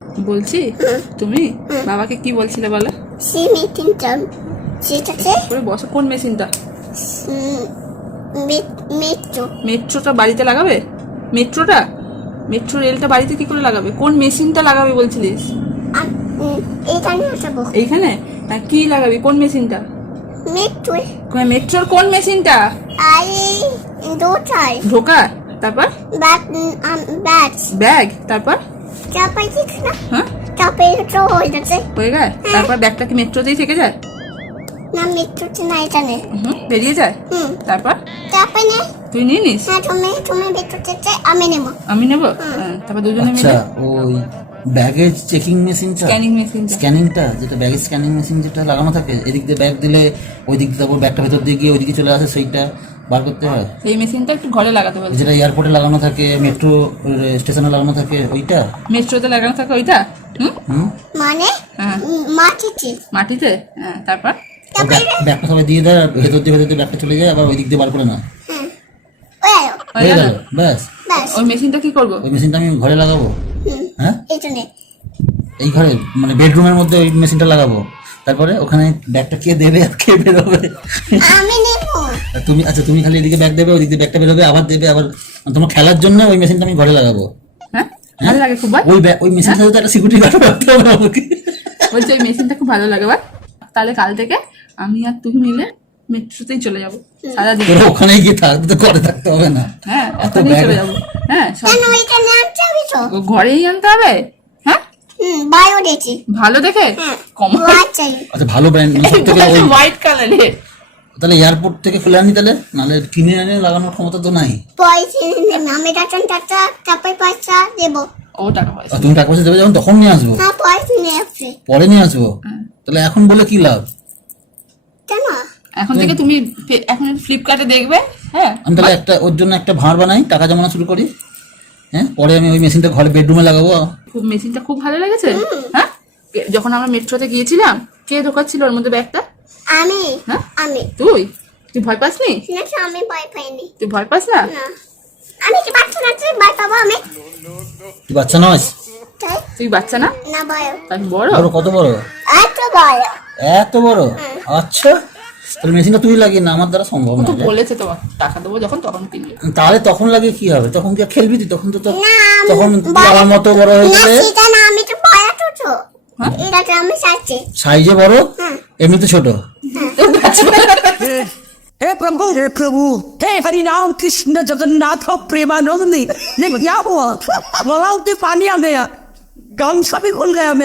বলছি তুমি বাবাকে কি বলছিলে বলো? সেই মেশিনটা যেটাতে করে বসো। কোন মেশিনটা? মেট্রো মেট্রোটা বাড়িতে লাগাবে? মেট্রোটা মেট্রো রেলটা বাড়িতে কি করে লাগাবে? কোন মেশিনটা লাগাবে বলছিলিস? এইখানে আসাবো। এইখানে কি লাগাবি? কোন মেশিনটা? মেট্রো মেট্রোর কোন মেশিনটা? আরে দোটাই ঢোকা, তারপর ব্যাগ ব্যাগ, তারপর চাপাই ঠিক না? হ্যাঁ চাপাই তো হয়ে যাচ্ছে হয়ে গেল। তারপর ব্যাগটা কি মেট্রোতেই থেকে যায়? না মেট্রোতে না এখানে বেরিয়ে যায়। তারপর চাপাই নে। তুই নিয়ে নিস? হ্যাঁ তুমি মেট্রোতে চাই আমি নেবো। আমি নেবো। তারপর দুজনে আচ্ছা, মিলে ওই ব্যাগেজ চেকিং মেশিনটা, স্ক্যানিং মেশিনটা। স্ক্যানিংটা যেটা ব্যাগেজ স্ক্যানিং মেশিন যেটা লাগানো থাকে, এদিক দিয়ে ব্যাগ দিলে ওই দিক দিয়ে তারপর ব্যাগটা ভেতর দিয়ে গিয়ে ওইদিকে চলে আসে, সেইটা বার করতে হয়। এই মেশিনটা একটু ঘরে লাগাতে বলছি। যেটা এয়ারপোর্টে লাগানো থাকে, মেট্রো স্টেশনে লাগানো থাকে, ওইটা। মেট্রোতে লাগানো থাকে ওইটা? হুম, মানে হ্যাঁ মাটিতে মাটিতে। হ্যাঁ তারপর ব্যাগটা সবাই দিয়ে দেয়, আর ভেতর দিয়ে ব্যাগটা চলে যায়, আবার ওই দিক দিয়ে বার করে না। হয়ে হয়ে গেল। গেল, ব্যাস। ব্যাস ওই মেশিনটা কি করবো? ওই মেশিনটা আমি ঘরে লাগাবো। হ্যাঁ, এখানে এই ঘরে মানে বেডরুমের মধ্যে ওই মেশিনটা লাগাবো। তারপরে ওখানে ব্যাগটা কে দেবে আর কে বেরোবে? আমি নেবো। আর তুমি, আচ্ছা তুমি খালি এদিকে ব্যাগ দেবে, ওইদিকে ব্যাগটা বেরোবে, আবার দেবে, আবার তোমার খেলার জন্য ওই মেশিনটা আমি ঘরে লাগাবো। হ্যাঁ ভালো লাগে খুব। ওই মেশিনটা তো একটা সিকিউরিটি গার্ড রাখতে হবে আমাকে। বলছি ওই মেশিনটা খুব ভালো লাগে। বা তাহলে কাল থেকে আমি আর তুমি মিলে মেট্রোতেই চলে যাবো সারাদিন। তোরা ওখানে গিয়ে থাকতে, তো ঘরে থাকতে হবে না। হ্যাঁ এত ওখানেই ব্যাগ। চলে যাবো। হ্যাঁ সব কেন এখানে আনতে হবে তো? ঘরেই আনতে হবে। হ্যাঁ বায়ো দেখি ভালো দেখে কমা। হোয়াইট চাই। আচ্ছা, ভালো ব্র্যান্ড থেকে ওই হোয়াইট কালারের। তাহলে এয়ারপোর্ট থেকে খুলে আনি, তাহলে নাহলে কিনে এনে লাগানোর ক্ষমতা তো নাই। পয়সা নেবে আমি টাকা চাপাই পয়সা দেবো। ও টাকা পয়সা আর তুমি টাকা পয়সা দেবে যখন, তখন নিয়ে আসবো। হ্যাঁ পয়সা নিয়ে আসবে। পরে নিয়ে আসবো। তাহলে এখন বলে কি লাভ? কেন? এখন থেকে তুমি এখন ফ্লিপকার্টে দেখবে। হ্যাঁ আমি তাহলে একটা ওর জন্য একটা ভাঁড় বানাই, টাকা জমানো শুরু করি। হ্যাঁ, পরে আমি ওই মেশিনটা ঘরে বেডরুমে লাগাবো। খুব মেশিনটা খুব ভালো লেগেছে। হ্যাঁ যখন আমরা মেট্রোতে গিয়েছিলাম কে ঢোকাচ্ছিল ওর মধ্যে ব্যাগটা? আমি হ্যাঁ আমি তুই তুই ভয় পাসনি? না আমি ভয় পাইনি। তুই ভয় পাস না? না আমি কি বাচ্চা না ভয় পাবো আমি? তুই বাচ্চা নয়? তাই তুই বাচ্চা না? না ভয় তাই বড়। বড়, কত বড়? এত ভয়। এত বড়? আচ্ছা, তাহলে মেশিনটা তুই লাগিয়ে না, আমার দ্বারা সম্ভব ও না। তো বলেছে তোমার টাকা দেবো যখন তখন কিনবে। তাহলে তখন লাগিয়ে কি হবে? তখন কি আর খেলবি তুই? তখন তো না তখন তুই আমার মতো বড় হয়ে না গেলে। সেটা না আমি তো ভয় তো। হ্যাঁ? এটাকে আমি চাচ্ছি। সাইজে বড়, এমনিতে ছোট। हे प्रभु हे हरिनाम कृष्ण जगन्नाथ प्रेमानंदी ये क्या हुआ? गलाव से पानी आ गया, गम सभी खुल गया मेरा।